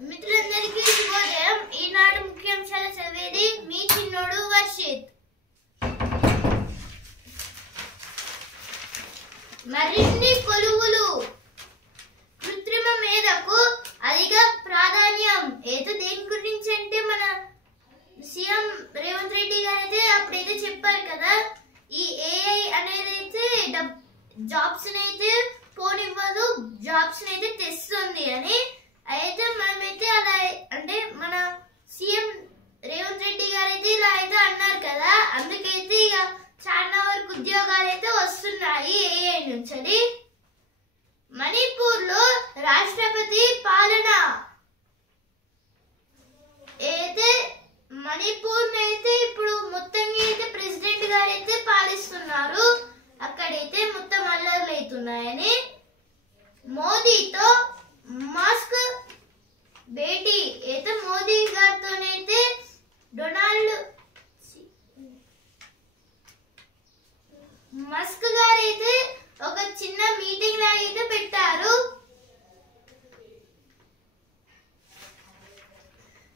మిత్రులందరికీ శుభోదయం. ఈనాడు ముఖ్యాంశాల చదివేది మీ చిన్నోడు వర్షిత్. మరిన్ని కొలువులు, కృత్రిమ మేధకు అధిక ప్రాధాన్యం. ఏదో దేని గురించి అంటే మన సీఎం రేవంత్ రెడ్డి గారు అయితే అప్పుడైతే చెప్పారు కదా, ఈ ఏఐ అనేది అయితే జాబ్స్ అయితే పోనివ్వదు, జాబ్స్ అయితే తెస్తుంది అని. అయితే మనమైతే అలా అంటే మన సీఎం రేవంత్ రెడ్డి గారు అయితే ఇలా అయితే అన్నారు కదా, అందుకైతే ఇక చాలా వరకు ఉద్యోగాలు అయితే వస్తున్నాయి ఏఐ నుంచి. మణిపూర్ లో రాష్ట్రపతి పాలన అయితే మణిపూర్ అయితే ఇప్పుడు మొత్తంగా అయితే ప్రెసిడెంట్ గారు అయితే పాలిస్తున్నారు. అక్కడైతే మొత్తం అల్లర్లు అవుతున్నాయని. మోదీతో మస్క్ భేటీ అయితే మోదీ గారితోనైతే మస్క్ గారు అయితే ఒక చిన్న మీటింగ్ లాగా అయితే పెట్టారు.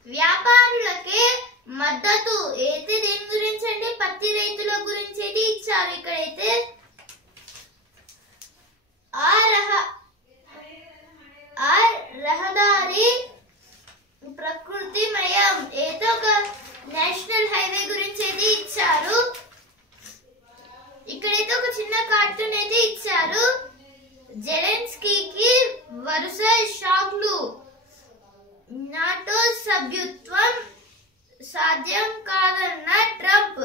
వ్యాపారులకే మద్దతు అయితే దేని గురించి అంటే పత్తి రైతుల గురించి అయితే ఇచ్చారు. ఇక్కడైతే రహదారి ప్రకృతిమయం ఏదో ఒక నేషనల్ హైవే గురించి అయితే ఇచ్చారు. ఇక్కడైతే ఒక చిన్న కార్టూన్ అయితే ఇచ్చారు. జెలెన్స్కీకి వరుస షాక్లు, నాటో సభ్యత్వం సాధ్యం కాదన్న ట్రంప్.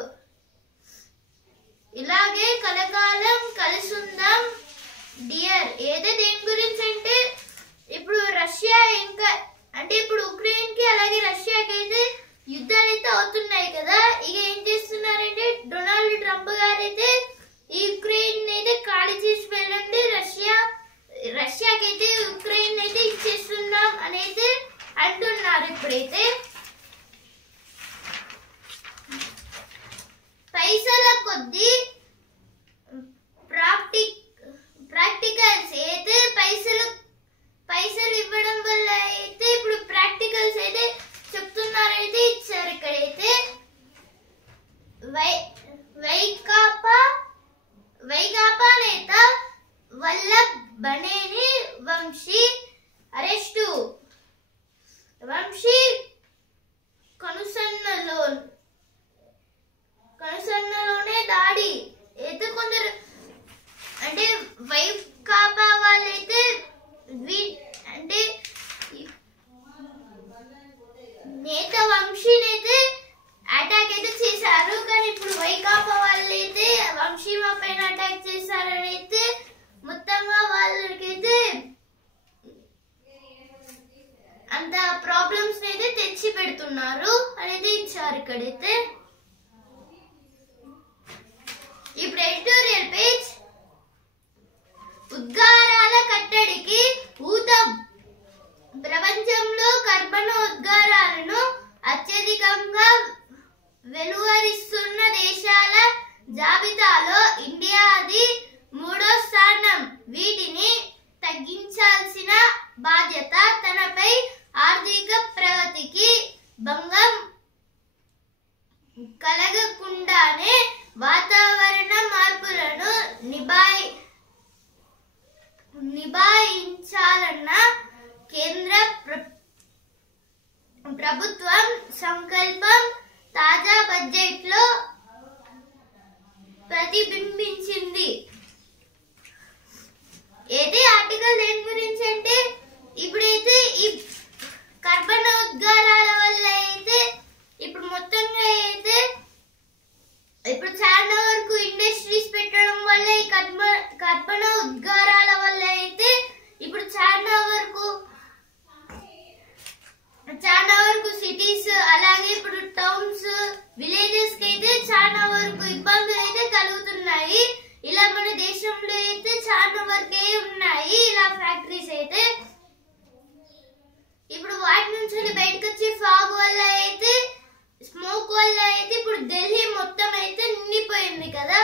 ఇలాగే కలకాలం కలిసుందాం డియర్. ఏదో దేని గురించి అంటే ఇప్పుడు రష్యా ఇంకా అంటే ఇప్పుడు ఉక్రెయిన్ కి అలాగే రష్యాకి అయితే యుద్ధాలు అయితే అవుతున్నాయి కదా. ఇక ఏం చేస్తున్నారంటే డొనాల్డ్ ట్రంప్ గారు అయితే ఈ ఉక్రెయిన్ అయితే ఖాళీ చేసి వెళ్ళండి, రష్యాకి అయితే ఉక్రెయిన్ అయితే ఇచ్చేస్తున్నాం అని అయితే అంటున్నారు. ఇప్పుడైతే పైసల కొద్ది ప్రాక్టికల్స్ అయితే పైసలు ఇవ్వడం వల్ల అయితే ఇప్పుడు ప్రాక్టికల్స్ అయితే చెప్తున్నారైతే ఇచ్చారు. ఇక్కడైతే వైకాపా నేత వల్లభ్ బనేని వంశీ అరెస్టు. వంశీ కనుసన్నలోనే దాడి అయితే కొందరు అంటే వైకాపా వాళ్ళైతే అంటే నేత వంశీనైతే అటాక్ అయితే చేశారు. కానీ ఇప్పుడు వైకాపా వాళ్ళైతే వంశీ మా పైన అటాక్ చేశారని అయితే మొత్తంగా వాళ్ళకైతే అంత ప్రాబ్లమ్స్ అయితే తెచ్చి పెడుతున్నారు అనేది ఇచ్చారు. ఇక్కడైతే ఇప్పుడు ఎడిటోరియల్ పేజ్. ఉద్గారాల కట్టడికి ఊతం. ప్రపంచంలో కర్బనోద్గారాలను అత్యధికంగా వెలువరిస్తున్న దేశాల జాబితాలో ఇండియాది 3వ స్థానం. వీటిని తగ్గించాల్సిన బాధ్యత తనపై. ఆర్థిక ప్రగతికి భంగం కలగకుండానే వాతావరణ మార్పులను నిభాయించాలన్న కేంద్ర ప్రభుత్వం సంకల్పం తాజా బడ్జెట్ లో ప్రతిబింబించింది. ఏది ఆర్టికల్ దేని గురించి అంటే ఇప్పుడైతే ఈ కర్బన ఉద్గారాల వల్ల అయితే ఇప్పుడు మొత్తంగా అయితే ఇప్పుడు చాలా వరకు ఇండస్ట్రీస్ పెట్టడం వల్ల ఈ కర్బన ఉద్గారాల వల్ల అయితే ఇప్పుడు చాలా వరకు సిటీస్ అలాగే ఇప్పుడు టౌన్స్ విలేజెస్ కి అయితే చాలా వరకు ఇబ్బందులు అయితే కలుగుతున్నాయి. ఇలా మన దేశంలో అయితే చాలా వరకే ఉన్నాయి ఇలా ఫ్యాక్టరీస్ అయితే. ఇప్పుడు వాటి నుంచి బయటకు వచ్చే ఫాగ్ వల్ల అయితే స్మోక్ వల్ల అయితే ఇప్పుడు ఢిల్లీ మొత్తం అయితే నిండిపోయింది కదా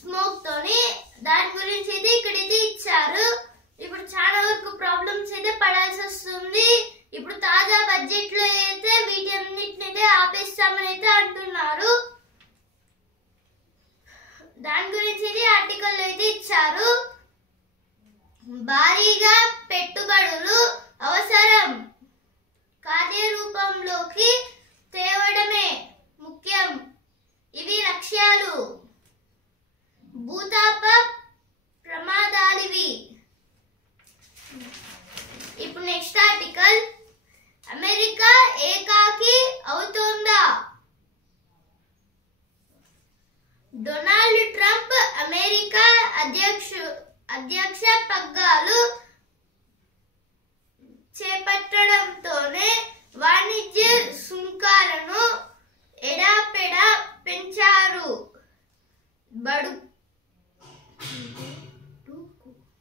స్మోక్ తోని. దాని గురించి అయితే ఇక్కడైతే ఇచ్చారు. ఇప్పుడు చాలా వరకు ప్రాబ్లమ్స్ అయితే పడాల్సి వస్తుంది. ఇప్పుడు తాజా దాని గురించి ఆర్టికల్ అయితే ఇచ్చారు. భారీగా పెట్టుబడులు అవసరం, కార్యరూపంలోకి తేవడమే ముఖ్యం, ఇవి లక్ష్యాలు, భూతాప ప్రమాదాలివి. ఇప్పుడు నెక్స్ట్ ఆర్టికల్, అమెరికా ఏకాకి అవుతోందా? డొనాల్డ్ ట్రంప్ అమెరికా అధ్యక్ష పగ్గాలు చేపట్టడంతోనే వాణిజ్య సుంకాలను ఎడాపెడా పెంచారు.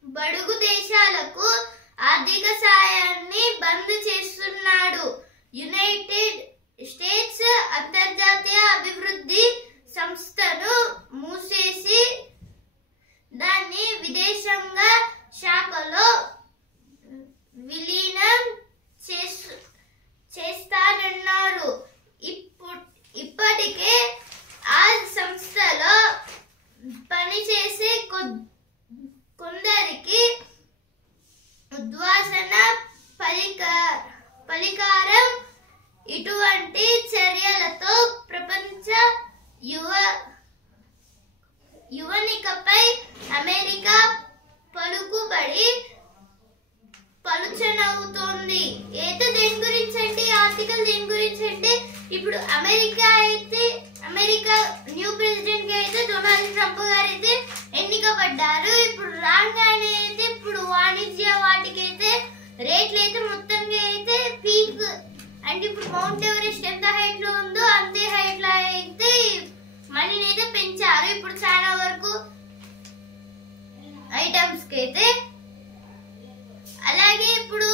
బడుగు దేశాలకు ఆర్థిక సాయాన్ని బంద్ చేస్తున్నాడు. యునైటెడ్ స్టేట్స్ అంతర్జాతీయ అభివృద్ధి సంస్థను మూసేసి దాన్ని విదేశాంగ శాఖలో విలీనం చేస్తారన్నారు. ఇప్పటికే ఆ సంస్థలో పనిచేసే కొందరికి ఉద్వాసన పలికారం. ఇటువంటి చర్యలతో ప్రపంచ యువనికపై అమెరికా పలుకుబడి పలుచనవుతోంది. అయితే దేని గురించి అంటే ఆర్టికల్ దేని గురించి అంటే ఇప్పుడు అమెరికా న్యూ ప్రెసిడెంట్ గా అయితే డొనాల్డ్ ట్రంప్ గారు అయితే ఎన్నికబడ్డారు. ఇప్పుడు రాగానే అయితే ఇప్పుడు వాణిజ్య వాటికైతే రేట్లు అయితే మొత్తంగా అయితే పీక్ అంటే ఇప్పుడు మౌంట్ ఎవరెస్ట్ ఎంత హైట్ లో ఉందో అంతే హైట్ లో అయితే మనీని అయితే పెంచారు. ఇప్పుడు చాలా వరకు ఐటమ్స్ కి అయితే. అలాగే ఇప్పుడు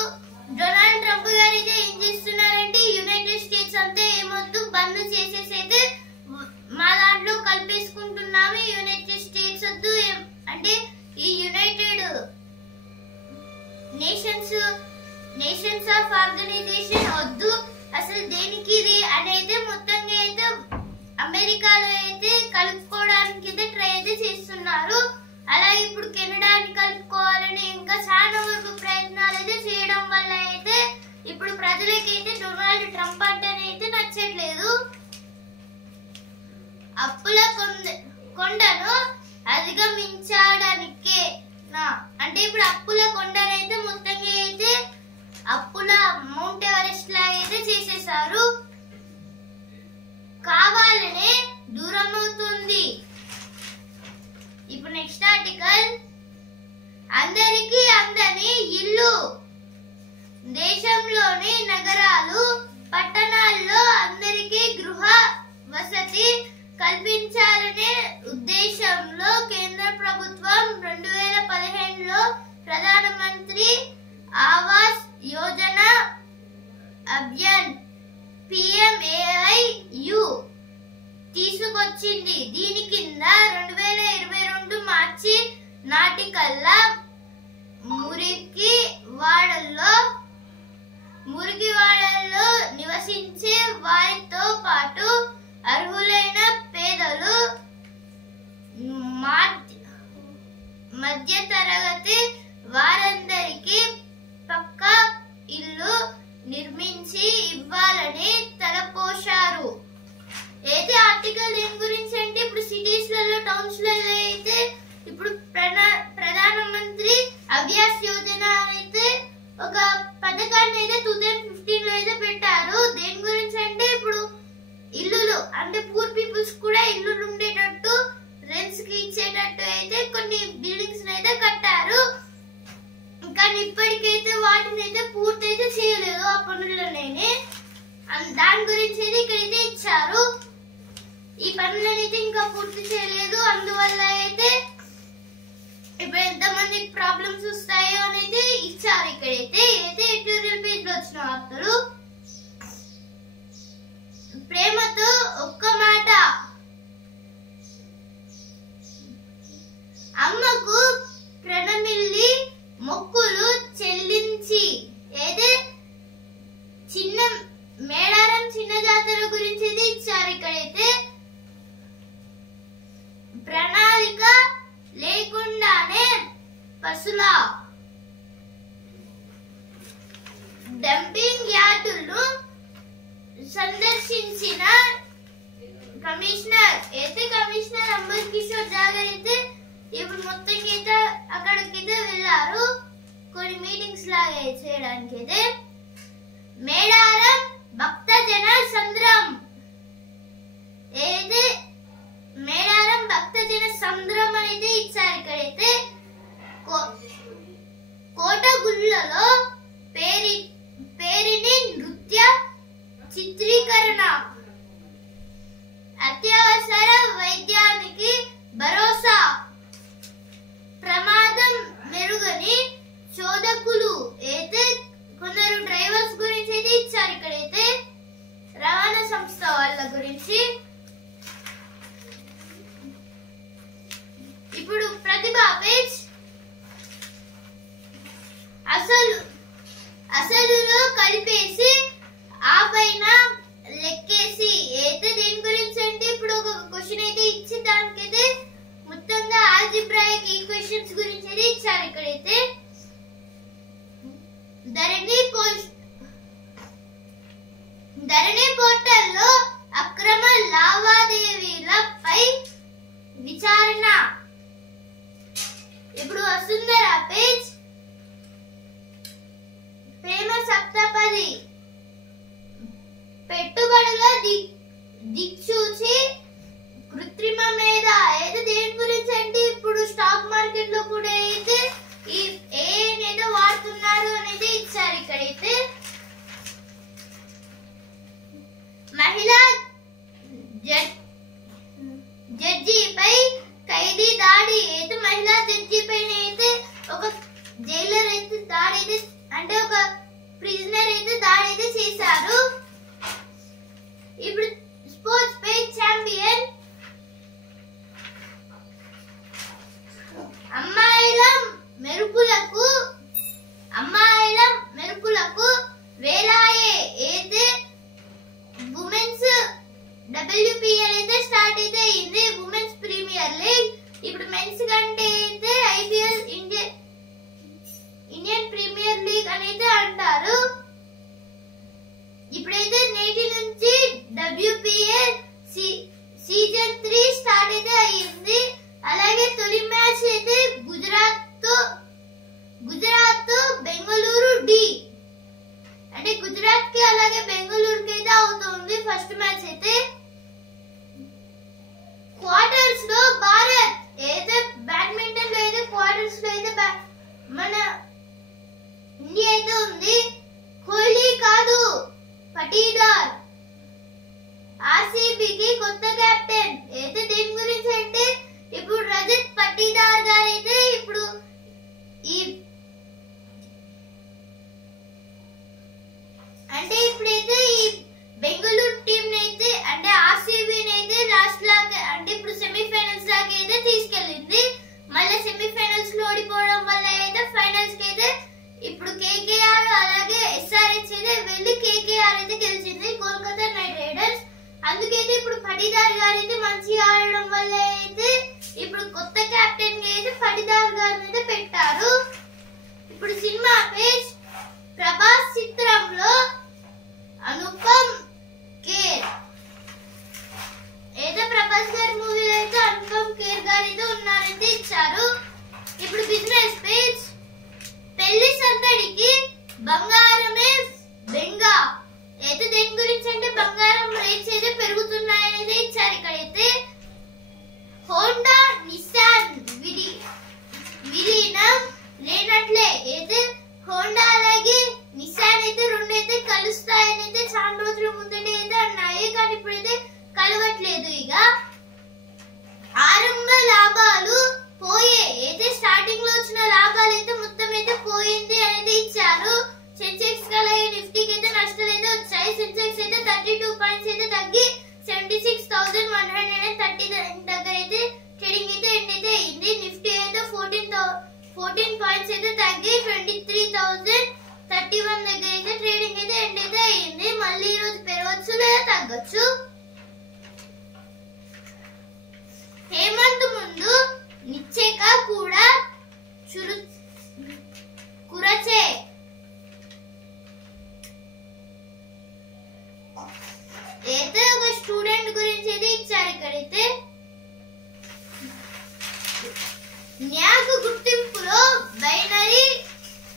డొనాల్డ్ ట్రంప్ గారు అయితే ఏం చేస్తున్నారంటే యునైటెడ్ స్టేట్స్ అంతా ఏమొద్దు బంద్ చేసేసి అయితే మా దాంట్లో కలిపేసుకుంటున్నాము. యునైటెడ్ స్టేట్స్ వద్దు అంటే ఈ యునైటెడ్ నేషన్స్ ఆఫ్ ఆర్గనైజేషన్ వద్దు అసలు దేనికి ఇది అని అయితే మొత్తంగా అయితే అమెరికాలో అయితే కలుపుకోవడానికి అయితే ట్రై అయితే చేస్తున్నారు. అలాగే ఇప్పుడు కెనడాని కలుపుకోవాలని ఇంకా చాలా వరకు ప్రయత్నాలు అయితే చేయడం వల్ల అయితే ఇప్పుడు ప్రజలకైతే డొనాల్డ్ ట్రంప్ అంటేనైతే నచ్చట్లేదు. అప్పుల కొండను అధిగమించడానికే అంటే ఇప్పుడు అప్పుల కొండనైతే మొత్తంగా అయితే అప్పుల మౌంట్ ఎవరెస్ట్ లాగా అయితే చేసేసారు. కావాలనే దూరం అవుతుంది. ఇప్పుడు నెక్స్ట్ ఆర్టికల్, అందరికీ అందని ఇల్లు, దేశంలోని నగరాలు పట్టణాల్లో అందరికీ గృహ వసతి కల్పించాలనే ఉద్దేశంలో కేంద్ర ప్రభుత్వం 2015లో ప్రధానమంత్రి ఆవాస్ యోజన అభియాన్ PMAIU తీసుకొచ్చింది. దీని కింద 2022 మార్చి నాటికల్లా మురికివాడల్లో నివసించే వారితో పాటు అర్హులైన పేదలు, మధ్యతరగతి వారందరికీ పక్కా ఇల్లు నిర్మించి ఇవ్వాలని తలపోశారు. అయితే ఆర్టికల్ దేని గురించి అంటే ఇప్పుడు సిటీస్ లలో టౌన్స్ లలో అయితే ఇప్పుడు ప్రధానమంత్రి ఆవాస్ యోజన అయితే ఒక పథకాన్ని అయితే 2015లో అయితే పెట్టారు. దేని గురించి అంటే ఇప్పుడు ఇల్లులు అంటే పూర్ పీపుల్స్ కూడా ఇల్లులు ఉండేటట్టు రెంట్స్ కి ఇచ్చేటట్టు అయితే కొన్ని బిల్డింగ్స్ అయితే కట్టారు. కానీ ఇప్పటికైతే వాటిని అయితే పూర్తయితే చేయలేదు ఆ పనులనే. దాని గురించి అయితే ఇక్కడైతే ఇచ్చారు. ఈ పనులను అయితే ఇంకా పూర్తి చేయలేదు. అందువల్ల అయితే ఇప్పుడు ఎంతమంది ప్రాబ్లమ్స్ వస్తాయో అనేది ఇచ్చారు. ఇక్కడైతే ఎడిటోరియల్ పేజ్ లో వచ్చిన వార్తలు. ప్రేమతో ఒక్క మాట, అమ్మకు ప్రణమిల్లి మొక్కులు చెల్లించి అయితే మేడారం చిన్న జాతర గురించి అయితే ఇచ్చారు. ఇక్కడైతే ప్రణాళిక డంపింగ్ యార్డులను సందర్శించిన కమిషనర్ అంబర్ కిషోర్ జాగర్ అయితే ఇప్పుడు మొత్తం అయితే అక్కడికైతే వెళ్ళారు కొన్ని మీటింగ్స్ లాగా చేయడానికి. అయితే మేడారం భక్తజన సంద్రం అయితే మేడారం భక్తజన సంద్రం అనేది ఇచ్చారు. ఇక్కడైతే కోటగుళ్ళలో పేరిని నృత్య చిత్రీకరణ, అత్యవసర వైద్యానికి భరోసా, ప్రమాదం మెరుగని చోదకులు అయితే కొందరు డ్రైవర్స్ గురించి అయితే ఇచ్చారు. ఇక్కడైతే రవాణా సంస్థ వాళ్ళ గురించి. ఇప్పుడు ప్రతిభ పేజ్ అసలులో కలిపేసి ఆ పైన లెక్కేసి అయితే దేని గురించి అంటే ఇప్పుడు ఒక క్వశ్చన్ అయితే ఇచ్చి దానికైతే మొత్తంగా ఆల్జిబ్రాయిక్ ఈక్వేషన్స్ గురించి అయితే ఇచ్చారు. ఇక్కడైతే ధరణి పోర్టల్లో అక్రమ లావాదేవీలపై విచారణ. ఇప్పుడు వసుంధర పేజ్ ప్రేమ సప్తపది పెట్టుబడుల దిక్సూచి కృత్రిమ మేధ అయితే దేని గురించి అంటే ఇప్పుడు స్టాక్ మార్కెట్ లో కూడా అయితే ఈ ఏదైతే వాడుతున్నారు అనేది ఇచ్చారు. ఇక్కడైతే మహిళా జడ్జిపై ఖైదీ దాడి అయితే మహిళా జడ్జి పైన అయితే ఒక జైలర్ అయితే దాడి అయితే అంటే ఒక ప్రిజనర్ అయితే దాడి అయితే చేశారు. ఇప్పుడు స్పోర్ట్స్ పేజ్ ఛాంపియన్ అమ్మాయిల మెరుపులకు వేలాయే అయితే ఉమెన్స్ WPL అయితే స్టార్ట్ అయితే అయింది, ఉమెన్స్ ప్రీమియర్ లీగ్. ఇప్పుడు మెన్స్ కంటే అయితే IPL ఇండియన్ ప్రీమియర్ లీగ్ అనేది అంటారు. ఇప్పుడైతే నేటి నుంచి WPL సీజన్ 3 స్టార్ట్ అయితే అయ్యింది. అలాగే తొలి మ్యాచ్ అయితే గుజరాత్ బెంగళూరు డి అంటే గుజరాత్ కి అలాగే బెంగళూరుకి అయితే అవుతుంది ఫస్ట్ మ్యాచ్ అయితే. క్వార్టర్స్ లో భారత్ అయితే బ్యాడ్మింటన్ లో అయితే క్వార్టర్స్ లో అయితే మన ఇండియా అయితే ఉంది. కోహ్లీ కాదు పటీదార్ RCBకి కొత్త కెప్టెన్ అయితే దేని గురించి అంటే ఇప్పుడు రజత్ పటీదార్ గారు అయితే ఇప్పుడు ఈ అంటే ఇప్పుడైతే ఈ బెంగళూరు టీం అయితే అంటే RCB అయితే లాస్ట్ లాగా అంటే ఇప్పుడు సెమీఫైనల్స్ దాకా అయితే తీసుకెళ్ళింది. మళ్ళీ సెమీఫైనల్స్ లో ఓడిపోవడం వల్ల అయితే ఫైనల్స్ కి అయితే ఇప్పుడు KKR అలాగే SRH అయితే వెళ్ళి KKR అయితే గెలిచింది కోల్కతా నైట్ రైడర్స్. అందుకైతే ఇప్పుడు పటీదార్ గారు అయితే మంచిగా ఆడడం వల్ల అయితే ఇప్పుడు కొత్త కెప్టెన్ గా అయితే పటీదార్ గారిని అయితే పెట్టారు. ఇప్పుడు సినిమా పేజ్ ప్రభాస్ చిత్రంలో అనుపమ్ ఖేర్ అయితే ప్రభాస్ గారి మూవీలో అయితే అనుపమ్ ఖేర్ గారు అయితే ఉన్నారైతే ఇచ్చారు. ఇప్పుడు బిజినెస్ పేజ్ పెళ్లి సందడికి బంగారమే బెంగా అయితే దేని గురించి అంటే బంగారం రేట్స్ అయితే పెరుగుతున్నాయని ఇచ్చారు. ఇక్కడైతే హోండా నిస్సాన్ విలీనం లేనట్లే అయితే హోండా అలాగే నిస్సాన్ అయితే రెండైతే కలుస్తాయని అయితే చాలా రోజుల ముందటే అయితే అన్నాయి, కానీ ఇప్పుడైతే కలవట్లేదు. ఇక ఆరంభ లాభాలు పోయే అయితే స్టార్టింగ్ లో వచ్చిన లాభాలు అయితే మొత్తం అయితే పోయింది అనేది ఇచ్చారు. సెన్సెక్స్ అలాగే నిఫ్టీకి అయితే నష్టాలు అయితే వచ్చాయి. సెన్సెక్స్ అయితే 32 పాయింట్స్ అయితే తగ్గి 76,130 దగ్గర అయితే ట్రేడింగ్ అయితే ఎండ్ అయితే అయింది. నిఫ్టీ అయితే 14 పాయింట్స్ అయితే తగ్గి 23,031 దగ్గర అయితే ట్రేడింగ్ అయితే ఎండ్ అయితే అయింది. మళ్ళీ ఈ రోజు పెరగచ్చు లేదా తగ్గచ్చు. హేమంత్ ముందు నిచ్చేక కూడా కురచే మార్కు గుర్తింపులో బైనరీ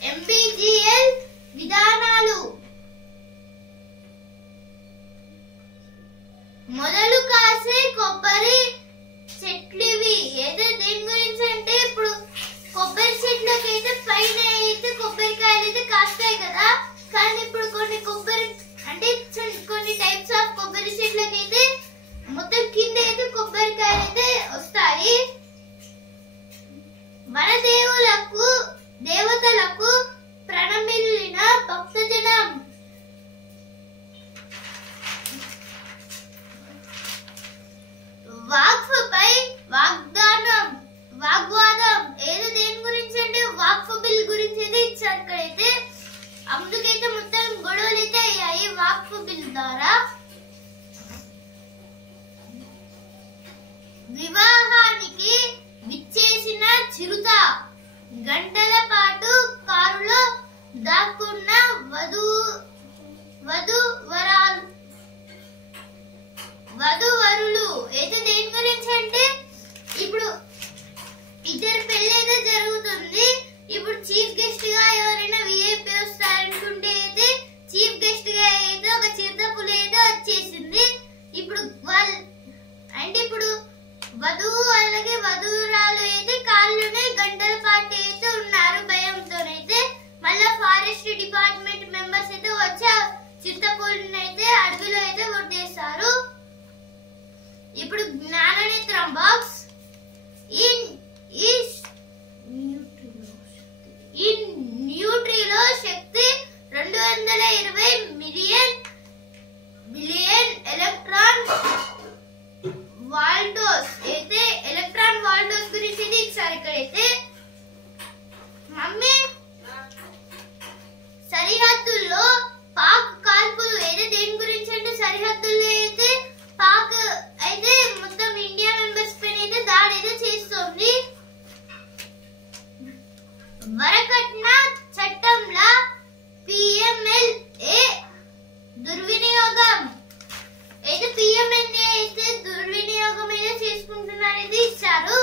ఎంబీజీఎల్ విధానాలు. మొదలు కాసే కొబ్బరి చెట్లివి. అయితే దేని గురించి అంటే ఇప్పుడు కొబ్బరి చెట్లకి అయితే పైన అయితే కొబ్బరికాయలు అయితే కాస్తాయి కదా, కానీ ఇప్పుడు కొన్ని కొబ్బరి అంటే కొన్ని టైప్స్ ఆఫ్ కొబ్బరి చెట్లకి అయితే మొత్తం కింద అయితే కొబ్బరికాయలు అయితే వస్తాయి. వనదేవులకు దేవతలకు ప్రణమిల్లిన భక్తజనం. వాక్ఫ్పై వాగ్వాదం. ఏదో దేని గురించి అంటే వాక్ఫ్ బిల్ గురించి అయితే ఇచ్చారు ఇక్కడైతే. అందుకైతే మొత్తం గొడవలు అయితే అయ్యాయి వాక్ఫ్ బిల్ ద్వారా. వివాహానికి విచ్చేసిన చిరుత. గంటల పాటు కారులో దాక్కున్న వధువరులు. అయితే దేని గురించి అంటే ఇప్పుడు ఇద్దరు పెళ్లి అయితే జరుగుతుంది. ఇప్పుడు చీఫ్ గెస్ట్ గా ఎవరైనా విఐపి వస్తారనుకుంటే అయితే చీఫ్ గెస్ట్ గా అయితే ఒక చిరుత పులి అయితే వచ్చేసింది. ఇప్పుడు వాళ్ళు అంటే ఇప్పుడు వధువు అలాగే వధువురాలు అయితే కాళ్ళునే గంటల పాటు అయితే ఉన్నారు భయంతోనైతే. మళ్ళా ఫారెస్ట్ డిపార్ట్మెంట్ మెంబర్స్ అయితే వచ్చి చిరుతపులిని అయితే అడవిలో అయితే వదిలేస్తారు. ఇప్పుడు జ్ఞాననేత్రం బాక్స్. న్యూట్రీలో శక్తి 220 బిలియన్ ఎలక్ట్రాన్ వాల్టోస్. అయితే ఎలక్ట్రాన్ వాల్టోస్ గురించి ఇది ఇచ్చారు ఇక్కడైతే. మమ్మీ సరిహద్దుల్లో పాక్ కాల్పులు. అయితే దేని గురించి అంటే సరిహద్దుల్లో అయితే పాక్ అయితే మొత్తం ఇండియా మెంబర్స్ పైన అయితే దాడి అయితే చేస్తుంది. వరకట్న చట్టంలా పిఎంఎల్ఏ దుర్వినియోగం. అయితే పిఎంఎల్ఏ అయితే దుర్వినియోగం అయితే చేసుకుంటున్నారనేది ఇచ్చారు.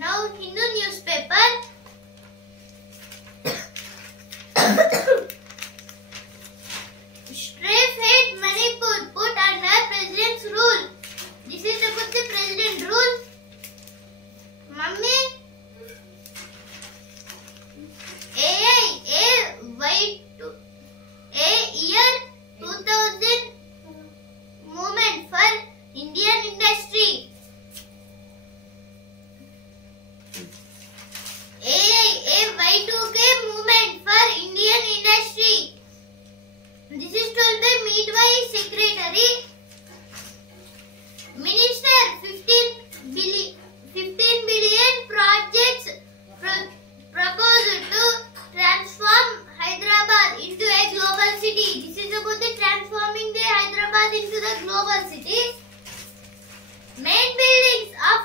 Now Hindu newspaper. Strafe hate Manipur put under president's rule. This is about the president rule. Mummy, a year 2000 movement for Indian industry. Y2K movement for Indian industry. This is told by Midway Secretary. Minister 15 billion projects proposed to transform Hyderabad into a global city. This is about the transforming the Hyderabad into the global city. Main buildings of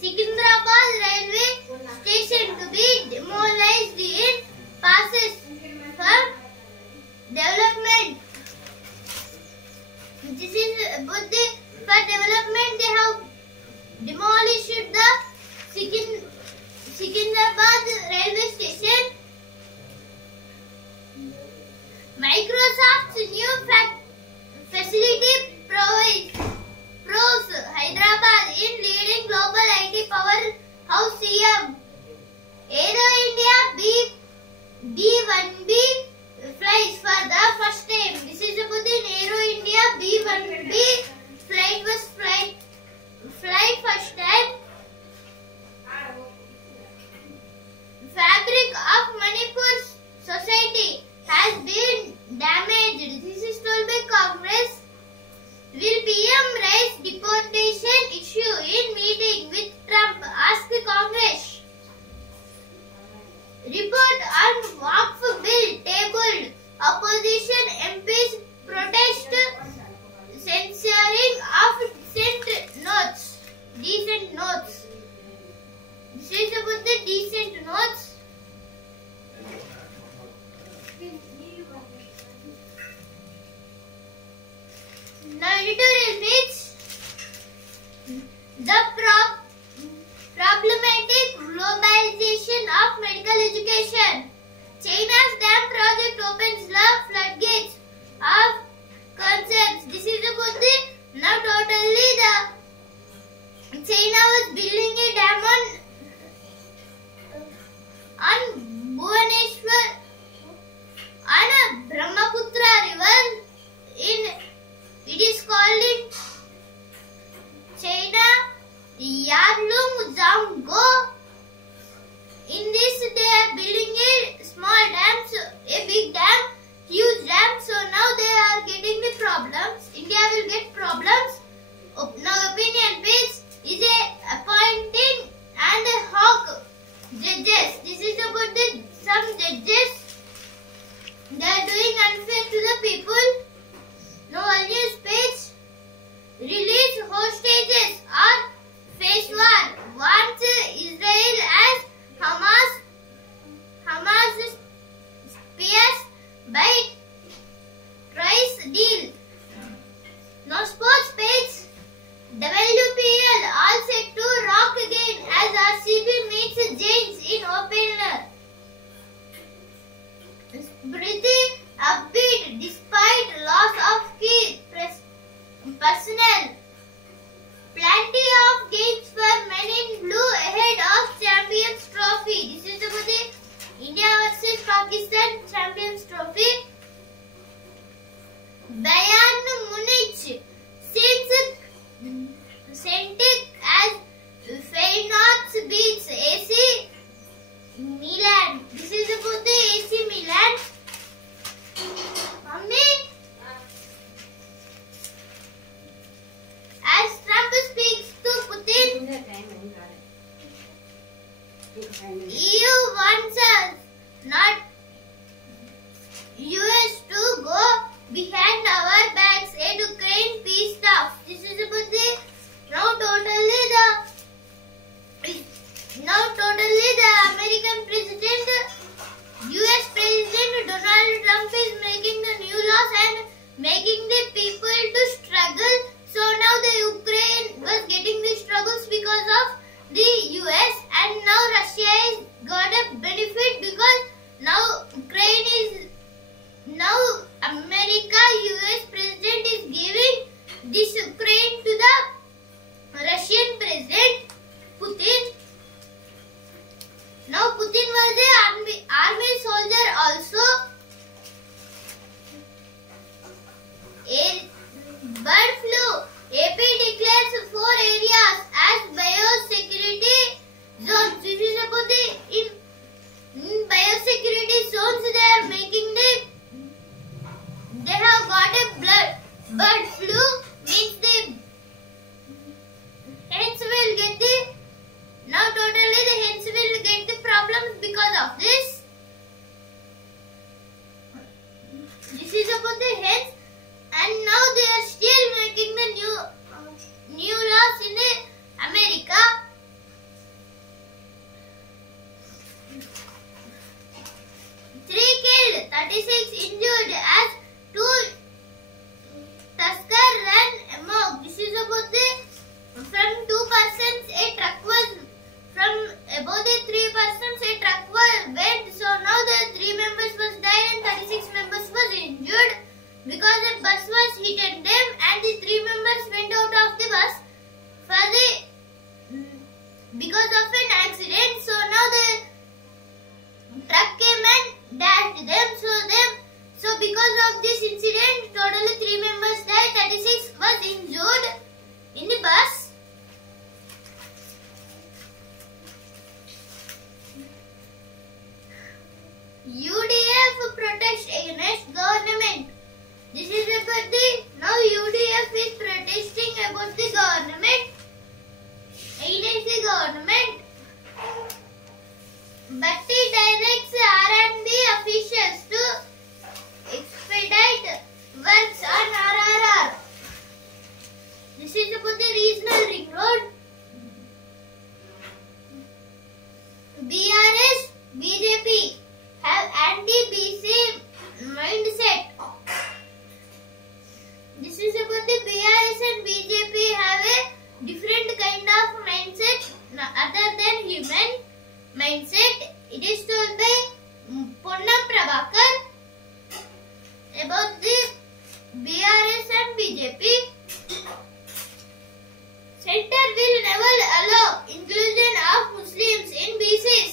Secunderabad railway station to be demolished in passes for development. This is about the for development they have demolished the Secunderabad railway station. Microsoft's new facility proves Hyderabad in leading global IT powerhouse. CM. Aero India B1B flies for the first time. This is about the Aero India B1B flight was fly first time. Fabric of Manipur's society has been damaged. This is told by Congress. Will PM raise deportation issue in meeting with Trump? Ask Congress. Report on Waqf bill tabled. Opposition MPs protest censoring of decent notes. This is about the decent notes. Now you judges. This is about the some judges. They are doing unfair to the people. No one news page. Release hostages or face war. Wants Israel as Hamas spears by price deal. No sports page. WPL all set to rock again as RCB meets Giants in opener. Pretty upbeat despite loss of key personnel. Plenty of games for men in blue ahead of Champions Trophy. This is about the India versus Pakistan Champions Trophy. Bayern Munich since Celtic as Feyenoord beats AC Milan. This is about the AC Milan. Mommy, as Trump speaks to Putin, EU wants us, not US, to go behind our backs and Ukraine peace stuff. This is about the now totally the American president, US president Donald Trump is making the new laws and making the people to struggle. So now the Ukraine was getting the struggles because of the US, and now Russia has got a benefit because now Ukraine is now America US president is giving this Ukraine to the Russian president Putin. Now Putin was an army soldier also. Bird flu. AP declares 4 areas as biosecurity zones. This is about the in biosecurity zones they are making they have got a bird flu, means the hens will get the now totally the hens will get the problems because of this. This is about the hens, and now they are still making the new laws in the America. Three killed, 36 injured as 2 Tusker ran amok. This is about the from 2 persons a truck was from above the 3 persons a truck was went. So now the 3 members was died and 36 members was injured because the bus was hit at them and the 3 members went out of the bus for the because of an accident. So now the truck came and dashed them. So because of this incident, totally 3 members died, 36 was injured in the bus. UDF protest against government. This is about the now UDF is protesting about the government against the government. Bhatti directs R&B officials to expedite works on RRR. This is about the regional ring road. BRS, BJP have anti-BC mindset. This is about the BRS and BJP have a different kind of mindset other than human mindset. It is told by Ponnam Prabhakar about the BRS and BJP. Center will never allow inclusion of Muslims in BC